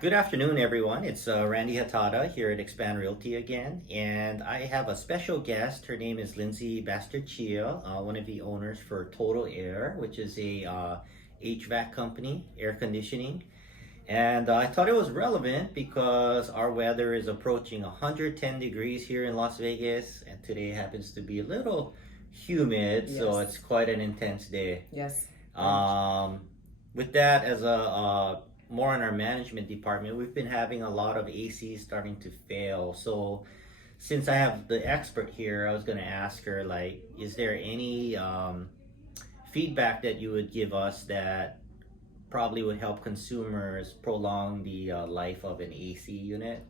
Good afternoon, everyone. It's Randy Hatada here at Expand Realty again, and I have a special guest. Her name is Lindsay Bastarchia, one of the owners for Total Air, which is a HVAC company, air conditioning. And I thought it was relevant because our weather is approaching 110 degrees here in Las Vegas, and today happens to be a little humid, so Yes. it's quite an intense day. Yes. Um, with that, as a more in our management department, we've been having a lot of ACs starting to fail. So, since I have the expert here, I was going to ask her, like, is there any feedback that you would give us that probably would help consumers prolong the life of an AC unit?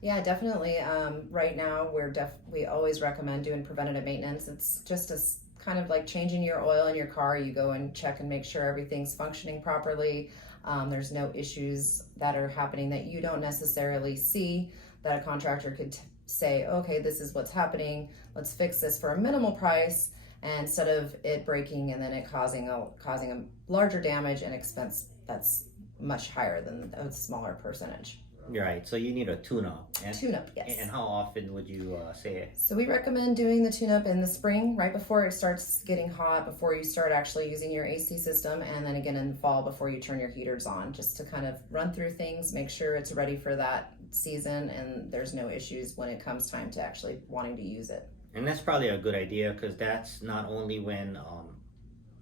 Yeah, definitely. Right now, we always recommend doing preventative maintenance. It's just kind of like changing your oil in your car. You go and check and make sure everything's functioning properly. There's no issues that are happening that you don't necessarily see that a contractor could say, okay, this is what's happening. Let's fix this for a minimal price, and instead of it breaking and then it causing a larger damage and expense that's much higher than a smaller percentage. Right. So you need a tune-up. Tune-up, yes. And how often would you say it? So we recommend doing the tune-up in the spring, right before it starts getting hot, before you start actually using your AC system, and then again in the fall before you turn your heaters on, just to kind of run through things, make sure it's ready for that season and there's no issues when it comes time to actually wanting to use it. And that's probably a good idea because that's not only when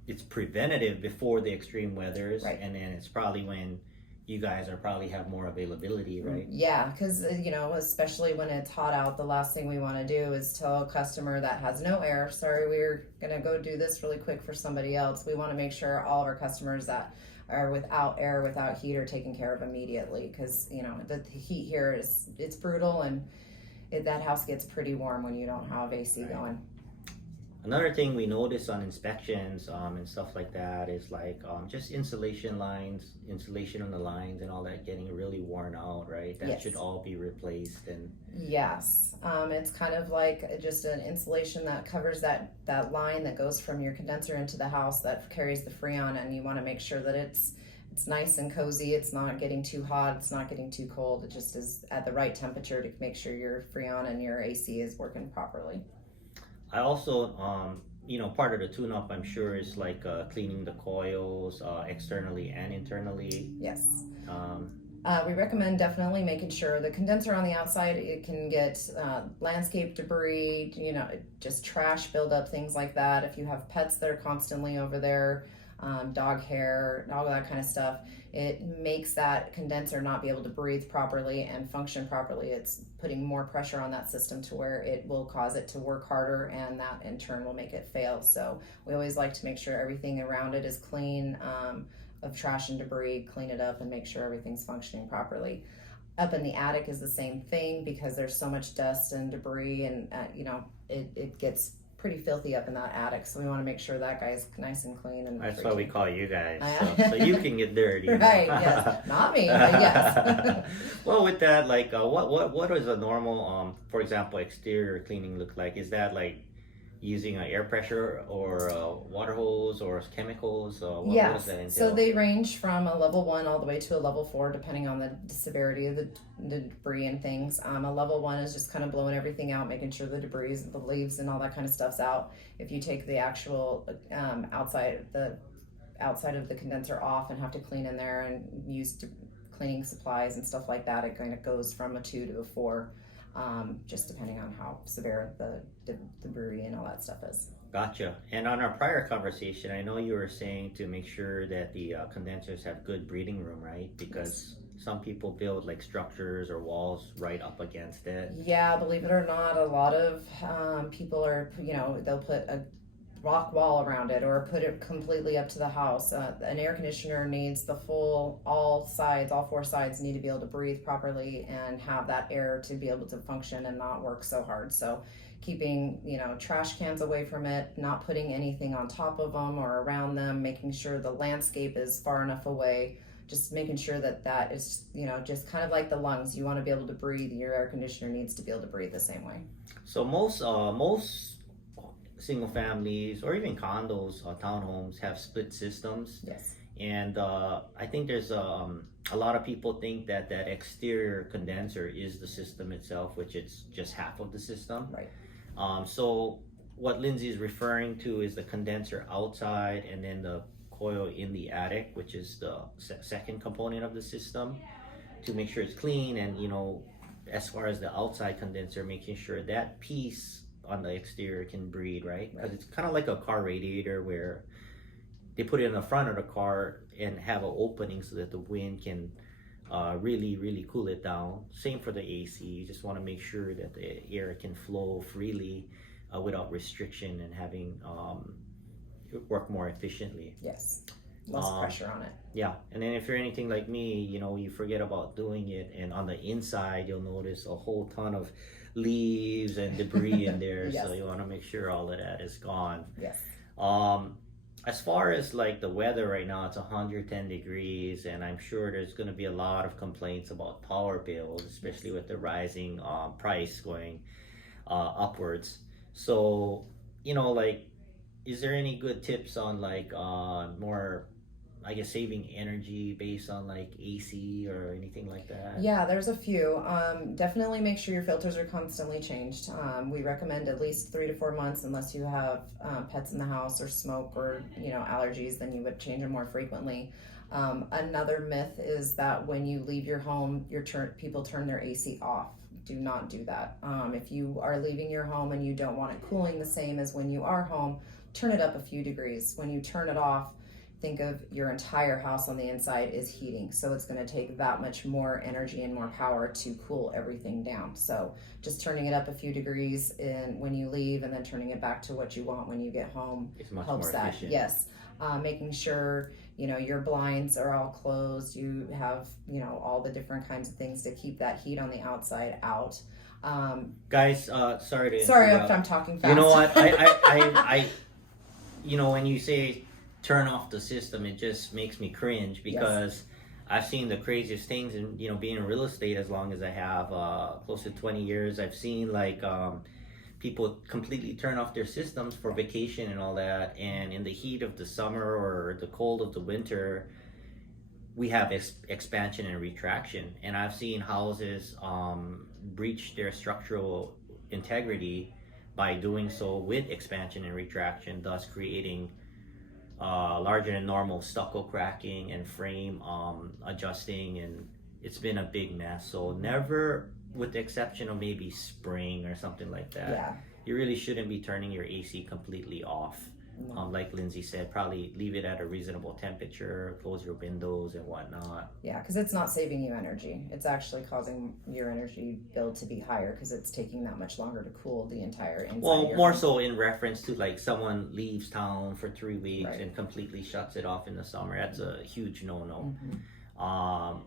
it's preventative before the extreme weathers, Right. and then it's probably when you guys are probably have more availability, right? Yeah, because especially when it's hot out, the last thing we want to do is tell a customer that has no air, sorry, we're gonna go do this really quick for somebody else. We want to make sure all of our customers that are without air, without heat, are taken care of immediately, because the heat here it's brutal, and that house gets pretty warm when you don't have AC Right. going. Another thing we notice on inspections and stuff like that is like just insulation on the lines and all that getting really worn out, right? That Yes. should all be replaced. And Yes, it's kind of like just an insulation that covers that line that goes from your condenser into the house that carries the freon, and you want to make sure that it's nice and cozy. It's not getting too hot. It's not getting too cold. It just is at the right temperature to make sure your freon and your AC is working properly. I also, part of the tune-up, I'm sure, is like cleaning the coils externally and internally. Yes. Um, We recommend definitely making sure the condenser on the outside, it can get landscape debris, just trash buildup, things like that. If you have pets that are constantly over there, dog hair, all that kind of stuff, it makes that condenser not be able to breathe properly and function properly. It's putting more pressure on that system to where it will cause it to work harder, and that in turn will make it fail. So we always like to make sure everything around it is clean. Of trash and debris, clean it up and make sure everything's functioning properly. Up in the attic is the same thing, because there's so much dust and debris, and it gets pretty filthy up in that attic. So we want to make sure that guy's nice and clean. And that's why we call you guys, Yeah. so you can get dirty. Right, yes. Not me, but yes. Well, with that, like, what is a normal, for example, exterior cleaning look like? Is that like using an air pressure or a water hose or chemicals? What Yes. does that entail? So they range from a level 1 all the way to a level 4, depending on the severity of the debris and things. A level 1 is just kind of blowing everything out, making sure the debris, the leaves, and all that kind of stuff's out. If you take the actual outside of the condenser off and have to clean in there and use cleaning supplies and stuff like that, it kind of goes from a 2 to a 4. Just depending on how severe the debris and all that stuff is. Gotcha. And on our prior conversation, I know you were saying to make sure that the condensers have good breathing room, right? Because some people build like structures or walls right up against it. Yeah, believe it or not, a lot of people are, they'll put a rock wall around it or put it completely up to the house. An air conditioner needs all 4 sides need to be able to breathe properly and have that air to be able to function and not work so hard. So keeping, trash cans away from it, not putting anything on top of them or around them, making sure the landscape is far enough away, just making sure that is, just kind of like the lungs. You want to be able to breathe. Your air conditioner needs to be able to breathe the same way. So most single families or even condos, townhomes have split systems. Yes. And I think there's a lot of people think that that exterior condenser is the system itself, which it's just half of the system. Right. So what Lindsay is referring to is the condenser outside, and then the coil in the attic, which is the second component of the system, to make sure it's clean. And as far as the outside condenser, making sure that piece on the exterior can breathe, right? Because it's kind of like a car radiator where they put it in the front of the car and have an opening so that the wind can really cool it down. Same for the AC. You just want to make sure that the air can flow freely without restriction, and having it work more efficiently. Yes. Less pressure on it. Yeah. And then if you're anything like me, you forget about doing it, and on the inside you'll notice a whole ton of leaves and debris in there. Yes. So you want to make sure all of that is gone. Yes. As far as like the weather right now, it's 110 degrees, and I'm sure there's going to be a lot of complaints about power bills, especially with the rising price going upwards. So, like, is there any good tips on like more, I guess, saving energy based on like AC or anything like that? Yeah, there's a few. Definitely make sure your filters are constantly changed. We recommend at least 3 to 4 months, unless you have pets in the house or smoke or allergies. Then you would change them more frequently. Another myth is that when you leave your home, people turn their AC off. Do not do that. If you are leaving your home and you don't want it cooling the same as when you are home, turn it up a few degrees. When you turn it off, think of your entire house on the inside is heating, so it's going to take that much more energy and more power to cool everything down. So just turning it up a few degrees when you leave, and then turning it back to what you want when you get home, It's much helps more that. efficient. Yes. Making sure your blinds are all closed, you have all the different kinds of things to keep that heat on the outside out. Guys, sorry to Sorry interrupt. if I'm talking fast. You know what? I when you say turn off the system, it just makes me cringe, because I've seen the craziest things. And being in real estate as long as I have, close to 20 years, I've seen like people completely turn off their systems for vacation and all that, and in the heat of the summer or the cold of the winter, we have expansion and retraction. And I've seen houses breach their structural integrity by doing so with expansion and retraction, thus creating larger than normal stucco cracking and frame adjusting, and it's been a big mess. So never, with the exception of maybe spring or something like that, you really shouldn't be turning your AC completely off. Like Lindsay said, probably leave it at a reasonable temperature, close your windows and whatnot. Yeah, because it's not saving you energy. It's actually causing your energy bill to be higher, because it's taking that much longer to cool the entire inside. Well, of your more home. so in reference to like someone leaves town for 3 weeks Right. and completely shuts it off in the summer. That's a huge no-no. Mm-hmm.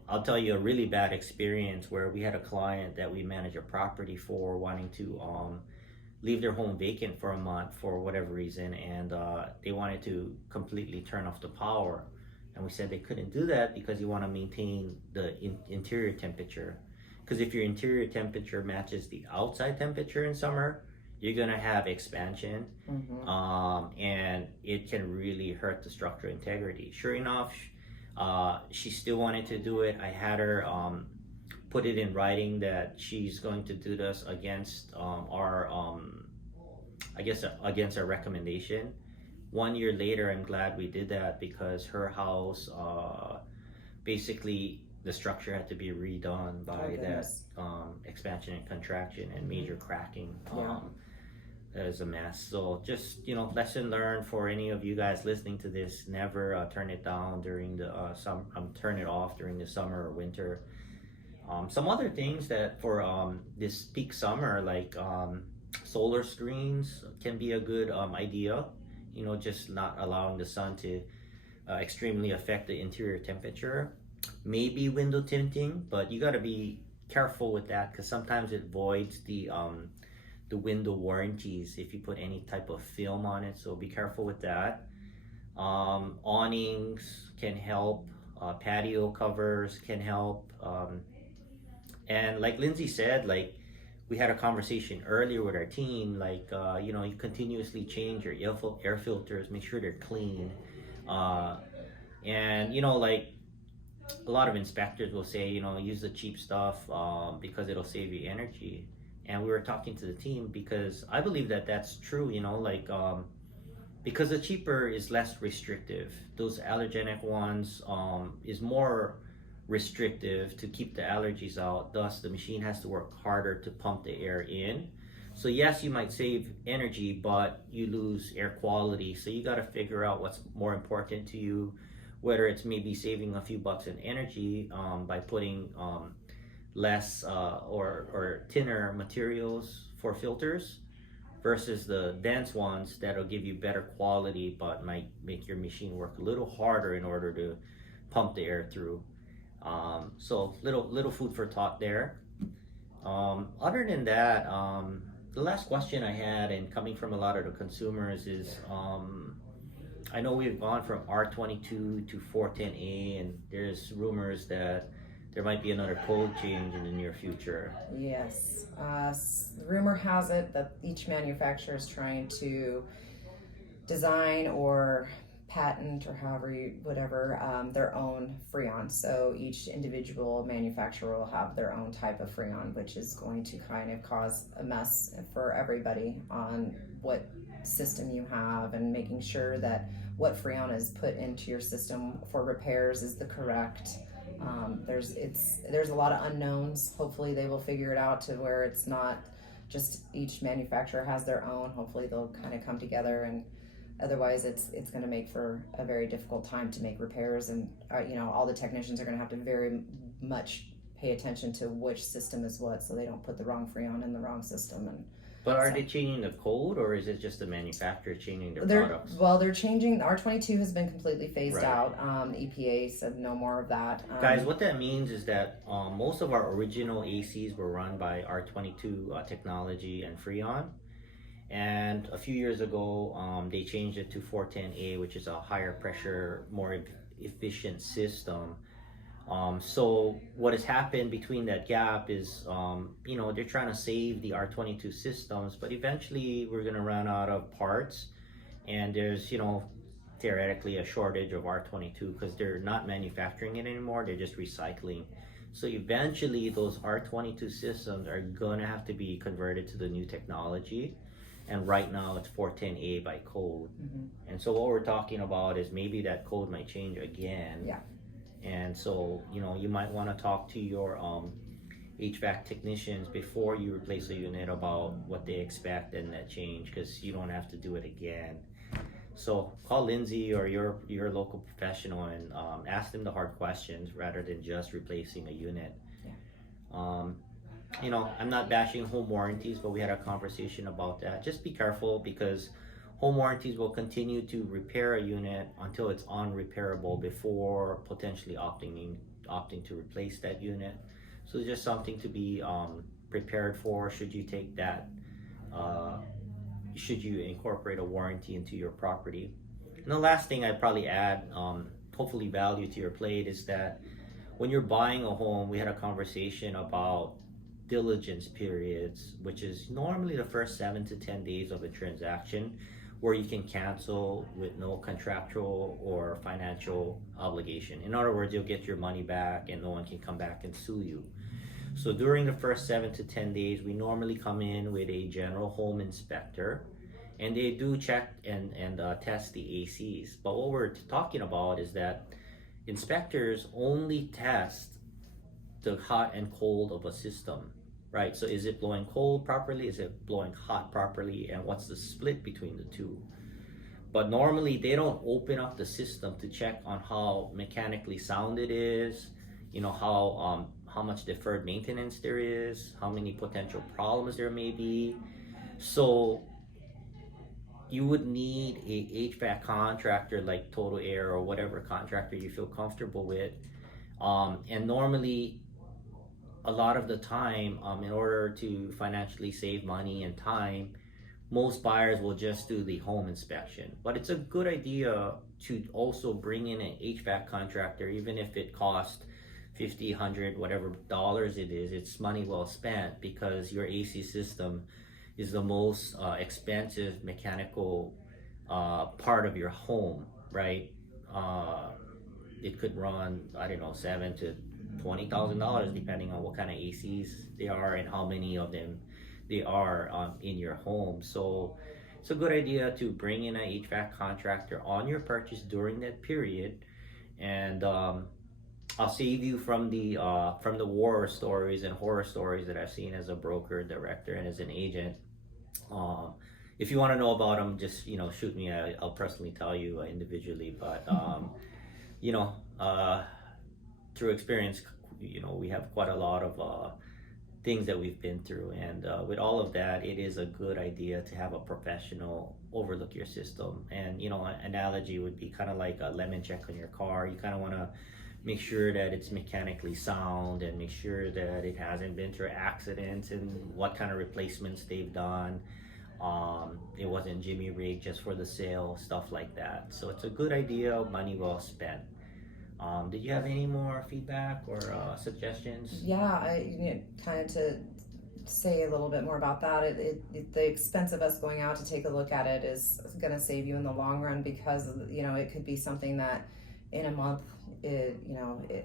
I'll tell you a really bad experience where we had a client that we manage a property for, wanting to leave their home vacant for a month for whatever reason, and they wanted to completely turn off the power, and we said they couldn't do that because you want to maintain the interior temperature, because if your interior temperature matches the outside temperature in summer, you're gonna have expansion. And it can really hurt the structural integrity. Sure enough, she still wanted to do it. I had her put it in writing that she's going to do this against our against our recommendation. 1 year later, I'm glad we did that, because her house basically the structure had to be redone by that expansion and contraction and major cracking. That is a mess. So just lesson learned for any of you guys listening to this: never turn it down during the turn it off during the summer or winter. Some other things that for this peak summer, like solar screens can be a good idea. Just not allowing the sun to extremely affect the interior temperature. Maybe window tinting, but you got to be careful with that, because sometimes it voids the window warranties if you put any type of film on it. So be careful with that. Awnings can help. Patio covers can help. And like Lindsay said, like we had a conversation earlier with our team, like you continuously change your air filters, make sure they're clean, and like a lot of inspectors will say, use the cheap stuff because it'll save you energy. And we were talking to the team because I believe that that's true, like because the cheaper is less restrictive. Those allergenic ones is more restrictive to keep the allergies out. Thus, the machine has to work harder to pump the air in. So yes, you might save energy, but you lose air quality. So you got to figure out what's more important to you, whether it's maybe saving a few bucks in energy by putting less or thinner materials for filters versus the dense ones that'll give you better quality but might make your machine work a little harder in order to pump the air through. So little food for thought there. Other than that, the last question I had, and coming from a lot of the consumers, is I know we've gone from R22 to 410A, and there's rumors that there might be another code change in the near future. Yes. Rumor has it that each manufacturer is trying to design or patent or whatever their own freon. So each individual manufacturer will have their own type of freon, which is going to kind of cause a mess for everybody on what system you have, and making sure that what freon is put into your system for repairs is the correct. There's a lot of unknowns. Hopefully they will figure it out to where it's not just each manufacturer has their own. Hopefully they'll kind of come together, and otherwise it's going to make for a very difficult time to make repairs, and all the technicians are going to have to very much pay attention to which system is what, so they don't put the wrong freon in the wrong system. And but are they changing the code, or is it just the manufacturer changing their products? Well, they're changing. R22 has been completely phased Right. out. The EPA said no more of that. Guys, what that means is that most of our original ACs were run by R22 technology and Freon. And a few years ago, they changed it to 410A, which is a higher pressure, more efficient system. So what has happened between that gap is, they're trying to save the R22 systems, but eventually we're going to run out of parts, and there's, theoretically a shortage of R22 because they're not manufacturing it anymore, they're just recycling. So eventually those R22 systems are going to have to be converted to the new technology. And right now it's 410A by code. Mm-hmm. And so what we're talking about is maybe that code might change again. Yeah. And so, you might want to talk to your HVAC technicians before you replace a unit about what they expect and that change, because you don't have to do it again. So call Lindsay or your local professional and ask them the hard questions rather than just replacing a unit. Yeah. I'm not bashing home warranties, but we had a conversation about that. Just be careful, because home warranties will continue to repair a unit until it's unrepairable before potentially opting to replace that unit. So just something to be prepared for should you take that, should you incorporate a warranty into your property. And the last thing I'd probably add, hopefully value to your plate, is that when you're buying a home, we had a conversation about diligence periods, which is normally the first 7 to 10 days of a transaction, where you can cancel with no contractual or financial obligation. In other words, you'll get your money back and no one can come back and sue you. So during the first 7 to 10 days, we normally come in with a general home inspector, and they do check and test the ACs. But what we're talking about is that inspectors only test the hot and cold of a system, right? So is it blowing cold properly? Is it blowing hot properly? And what's the split between the two? But normally they don't open up the system to check on how mechanically sound it is, how much deferred maintenance there is, how many potential problems there may be. So you would need a HVAC contractor like Total Air or whatever contractor you feel comfortable with. And normally, a lot of the time, in order to financially save money and time, most buyers will just do the home inspection. But it's a good idea to also bring in an HVAC contractor, even if it costs $50, $100, whatever dollars it is. It's money well spent, because your AC system is the most expensive mechanical part of your home, right? it could run, I don't know, $7,000 to $20,000 depending on what kind of ACs they are and how many of them they are in your home. So it's a good idea to bring in an HVAC contractor on your purchase during that period, and I'll save you from the war stories and horror stories that I've seen as a broker, director, and as an agent. If you want to know about them, just shoot me. I'll personally tell you individually. But through experience, we have quite a lot of things that we've been through, and with all of that, it is a good idea to have a professional overlook your system. And an analogy would be kind of like a lemon check on your car. You kind of want to make sure that it's mechanically sound and make sure that it hasn't been through accidents and what kind of replacements they've done. It wasn't Jimmy rigged just for the sale, stuff like that. So it's a good idea, money well spent. Did you have any more feedback or suggestions? Yeah, kind of to say a little bit more about that. The expense of us going out to take a look at it is going to save you in the long run, because it could be something that in a month it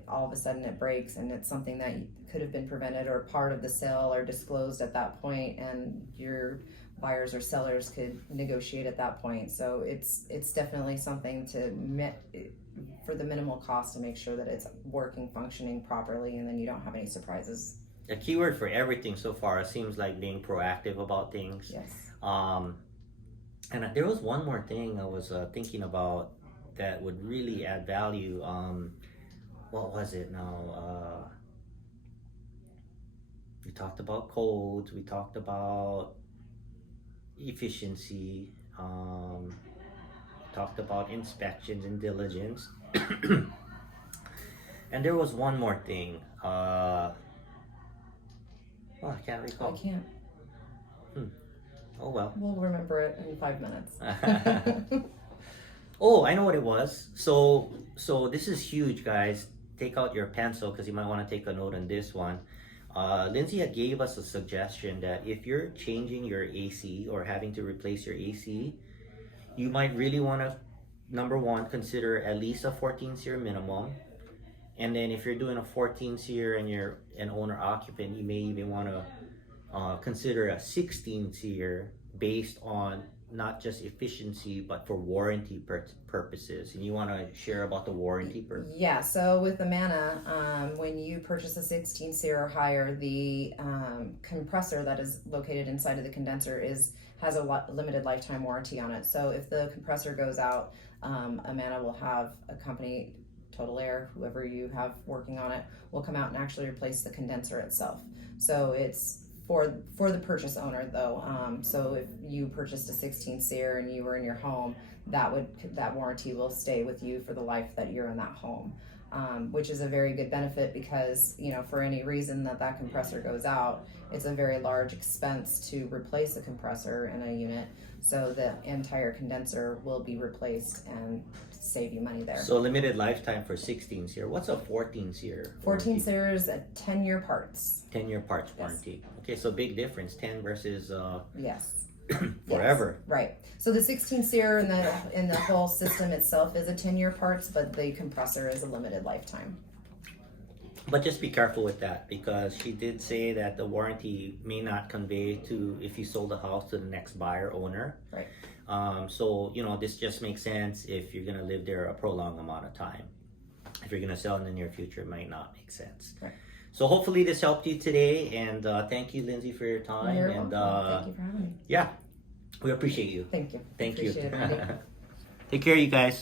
all of a sudden it breaks, and it's something that could have been prevented or part of the sale or disclosed at that point, and your buyers or sellers could negotiate at that point. So it's definitely something for the minimal cost to make sure that it's working, functioning properly, and then you don't have any surprises. A keyword for everything so far, it seems like being proactive about things. Yes. And there was one more thing I was thinking about that would really add value. What was it now? We talked about codes, we talked about efficiency, talked about inspections and diligence. And there was one more thing. I can't recall. I can't. Oh well. We'll remember it in 5 minutes. Oh, I know what it was. So this is huge, guys. Take out your pencil because you might want to take a note on this one. Lindsay had gave us a suggestion that if you're changing your AC or having to replace your AC, you might really want to, number one, consider at least a 14 SEER minimum. And then if you're doing a 14 SEER and you're an owner occupant, you may even want to consider a 16 SEER based on not just efficiency but for warranty purposes. And you want to share about the warranty Yeah, so with the Amana, when you purchase a 16 SEER or higher, the compressor that is located inside of the condenser has a limited lifetime warranty on it. So if the compressor goes out, Amana will have a company, Total Air, whoever you have working on it, will come out and actually replace the condenser itself. So it's for the purchase owner though. So if you purchased a 16 SEER and you were in your home, that warranty will stay with you for the life that you're in that home, which is a very good benefit because for any reason that compressor goes out, it's a very large expense to replace a compressor in a unit. So the entire condenser will be replaced and save you money there. So limited lifetime for 16 SEER. What's a 14 SEER? 14 SEER is a 10-year parts. 10-year parts warranty. Yes. Okay, so big difference, 10 versus yes. forever. Yes. Right. So the 16 SEER in the whole system itself is a 10-year parts, but the compressor is a limited lifetime. But just be careful with that, because she did say that the warranty may not convey to if you sold the house to the next buyer owner. Right. So this just makes sense if you're gonna live there a prolonged amount of time. If you're gonna sell in the near future, it might not make sense. Right. So hopefully this helped you today, and thank you, Lindsay, for your time. You're welcome. Thank you for having me. Yeah, we appreciate you. Thank you. Thank Appreciate you. it, Randy. Take care, you guys.